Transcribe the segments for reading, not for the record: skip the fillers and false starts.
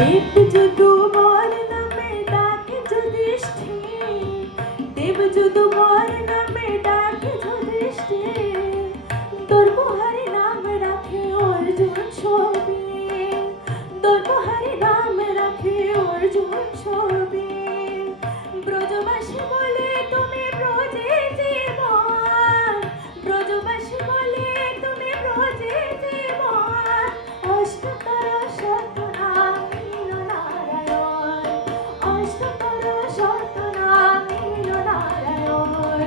দেব যদুবর নামে ডাকে যুধিষ্ঠির, দেব যদুবর নামে ডাকে যুধিষ্ঠির, দুর্বহারি নাম রাখে অর্জুন ছবির, দুর্বহারি নাম রাখে অর্জুন ছবির। ব্রজবাসী বলে তুমি ব্রজে জীবন, ব্রজবাসী বলে তুমি ব্রজে জীবন, অষ্টকর শতনাম নীল নারায়ণ, অষ্টকর শতনাম নীল নারায়ণ।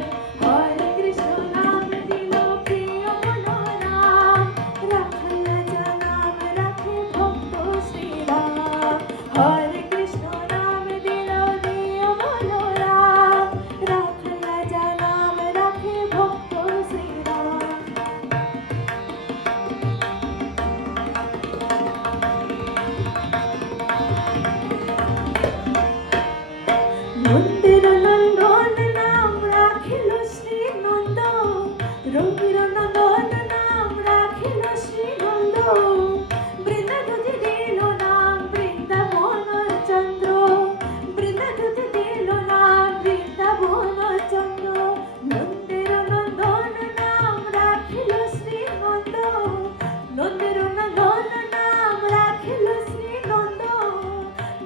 হরে কৃষ্ণ নাম দিল প্রিয় মনোরাম, রাখাল রাজা নাম রাখে ভক্ত শ্রীরাম। হরে কৃষ্ণ নাম দিল প্রিয় মনোরাম, রাখাল রাজা নাম রাখে ভক্ত শ্রীরাম। নন্দের নন্দন নাম রাখিল শ্রীনন্দ, রবির নন্দন নাম রাখিল শ্রীনন্দ, বৃন্দাবতী দিল নাম বৃন্দাবন চন্দ্র, বৃন্দাবতী দিল নাম বৃন্দাবন চন্দ্র। নন্দের নন্দন নাম রাখিল শ্রীনন্দ, নন্দের নন্দন নাম রাখিল শ্রীনন্দ,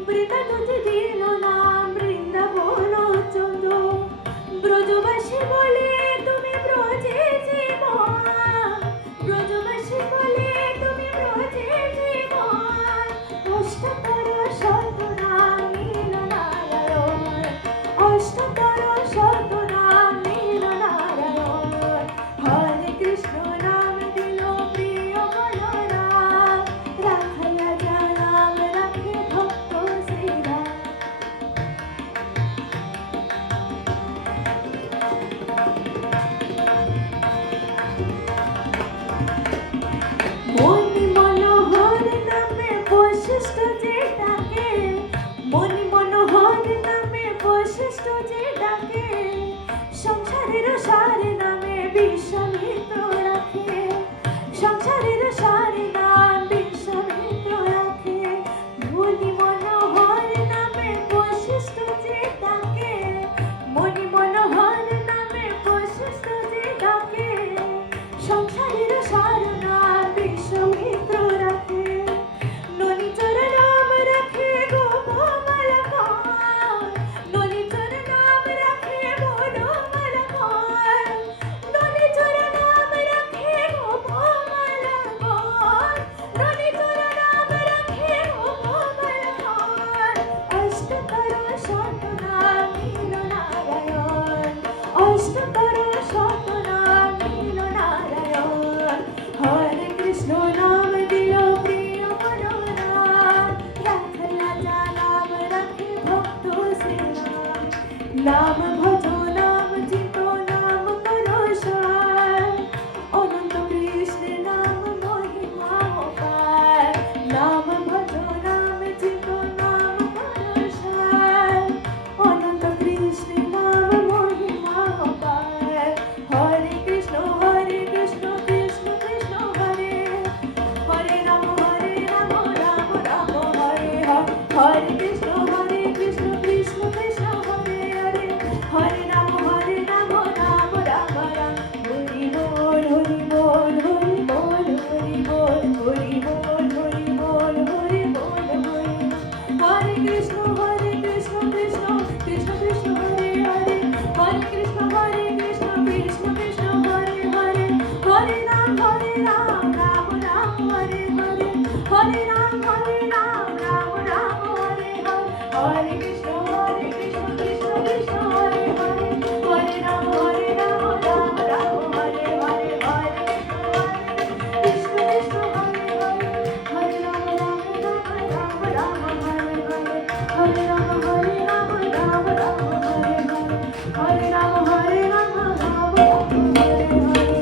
বৃন্দাবতী দিল নাম বৃন্দাবন চন্দ্র। ব্রজবাসী বলে তুমি ব্রজে জীবন, ব্রজবাসী বলে তুমি ব্রজে জীবন, অষ্টকর শতনাম নীল নারায়ণ, অষ্টকর শতনাম নীল নারায়ণ। হরে কৃষ্ণ নাম দিল প্রিয় মনোরাম, রাখাল রাজা নাম রাখে ভক্ত শ্রীরাম। মনি মনোহর নামে বশিষ্ঠ যে ডাকে, মনি মনোহর নামে বশিষ্ঠ যে ডাকে, সংসারের সারে নামে বিশ্বামিত্র রাখে, সংসারের সারে নাম বিশ্বামিত্র রাখে। মনি মনোহর নামে বশিষ্ঠ যে ডাকে, মনি মনোহর নামে বশিষ্ঠ যে ডাকে, সংসারের সার নাম বিশ্বামিত্র রাখে। ননিচর নাম রাখে গোপমালাকার, ননিচর নাম রাখে বনমালাকার, ননিচর নাম রাখে গোপমালাকার, ননিচর নাম রাখে গোপমালাকার। অষ্টকর শতনাম নীল নারায়ণ, অষ্টকর শতনাম নীল নারায়ণ। হরে কৃষ্ণ নাম দিল প্রিয় মনোরাম, রাখাল রাজা নাম রাখে ভক্ত শ্রীরাম। নাম ভজ নাম চিত নাম করো সার, অনন্ত কৃষ্ণের নাম মহিমা অপার। নাম ভজ নাম চিত নাম করো সার, অনন্ত কৃষ্ণের নাম মহিমা অপার। হরে কৃষ্ণ কৃষ্ণ কৃষ্ণ হরে, হরে রাম রাম রাম হরে হরে। হরে কৃষ্ণ কৃষ্ণ কৃষ্ণ হরে হরে, হরে রাম রাম রাম রাম। হরি বল হরি বল হরি বল হরি বল, হরি বল হরি বল হরি বল হরি। হরে কৃষ্ণ কৃষ্ণ কৃষ্ণ কৃষ্ণ হরে হরে, হরে কৃষ্ণ কৃষ্ণ কৃষ্ণ হরে হরে। হরে রাম রাম রাম হরে হরে, হরে রাম রাম রাম হরে হরে। হরে কৃষ্ণ কৃষ্ণ কৃষ্ণ হরে হরে, হরে রাম রাম রাম হরে হরে। হরে কৃষ্ণ কৃষ্ণ হরে হরে, হরে রাম রাম রাম হরে হরে। হরে রাম রাম রাম হরে হরে, হরে রাম রাম রাম হরে হরে।